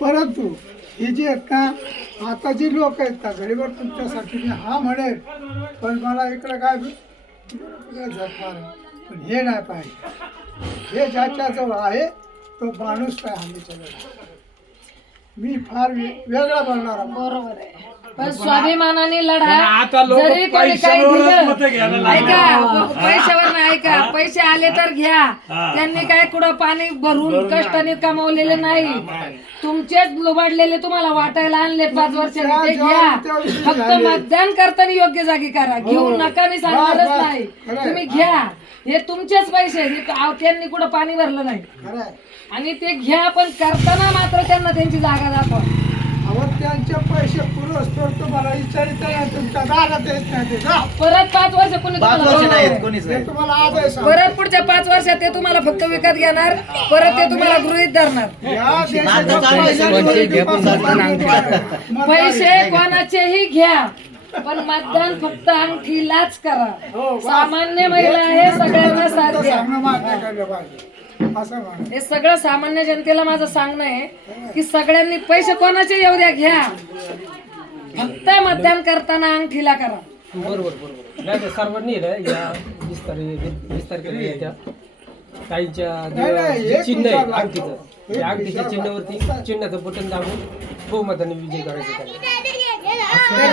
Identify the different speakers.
Speaker 1: परंतु हे जे आहेत ना आता जी लोक आहेत ना घडीवर तुमच्यासाठी मी हा म्हणेल पण मला इकडं काय झटणार पण हे नाही पाहिजे. हे ज्याच्याजवळ आहे तो माणूस काय हल्लीच्या मी फार वे- वेगळा बोलणार आहे.
Speaker 2: बरोबर आहे. पण स्वाभिमानाने लढा.
Speaker 3: आता लोक
Speaker 2: जरी कोणी काही
Speaker 3: पैशावरच
Speaker 2: दिलं.
Speaker 3: मतं घ्यायला लागले.
Speaker 2: ऐका. पैसे आले तर घ्या. त्यांनी काय कुठं पाणी भरून कष्टाने कमावलेले नाही तुमचेच लुबाडलेले तुम्हाला वाटायला आणले पाच वर्षांनी. ते घ्या. फक्त मतदान करताना योग्य जागी करा. घेऊ नका मी सांगणारच नाही. तुम्ही घ्या. हे तुमचेच पैसे. हे त्यांनी कुठं पाणी भरलं नाही. आणि ते घ्या पण करताना मात्र त्यांना त्यांची जागा दाखवा.
Speaker 1: पुरस तर तुम्हाला विचारित नाही तुमच्या दारात येत नाही ते. जा.
Speaker 2: परत पाच वर्ष कोणी
Speaker 4: पाच
Speaker 2: तुम्हाला
Speaker 4: वर्ष नाही
Speaker 2: बोलवणार
Speaker 4: कोणीच नाही
Speaker 1: तुम्हाला आदेश आहे.
Speaker 2: परत पुढच्या पाच वर्षात ते तुम्हाला फक्त विकत घेणार परत ते तुम्हाला गृहित धरणार.
Speaker 1: या देशाच्या
Speaker 4: नांदचा
Speaker 1: पैशांवर
Speaker 4: घे पण
Speaker 1: मतदान मतदान
Speaker 2: पैसे कोणाचेही घ्या पण मतदान फक्त अंगठीलाच करा.
Speaker 1: हो.
Speaker 2: सामान्य महिला आहे सगळ्यांना साथ
Speaker 1: तर
Speaker 2: द्या.
Speaker 1: सांगणं मान्य केलं पाहिजे. असं म्हणा
Speaker 2: हे सगळं सामान्य जनतेला माझं सांगणं आहे की सगळ्यांनी पैसे कोणाचे येऊ द्या घ्या. फक्त मतदान करताना अंगठीला करा.
Speaker 5: बरोबर बरोबर. नाही ते या याच्या काहींच्या
Speaker 1: नाही, नाही,
Speaker 5: जे
Speaker 1: एक
Speaker 5: चिन्ह आहे अंगठीचं. त्या अंगठीच्या चिन्हावरती चिन्हाचं बटन दाबून बहुमताने विजय करायचं त्याला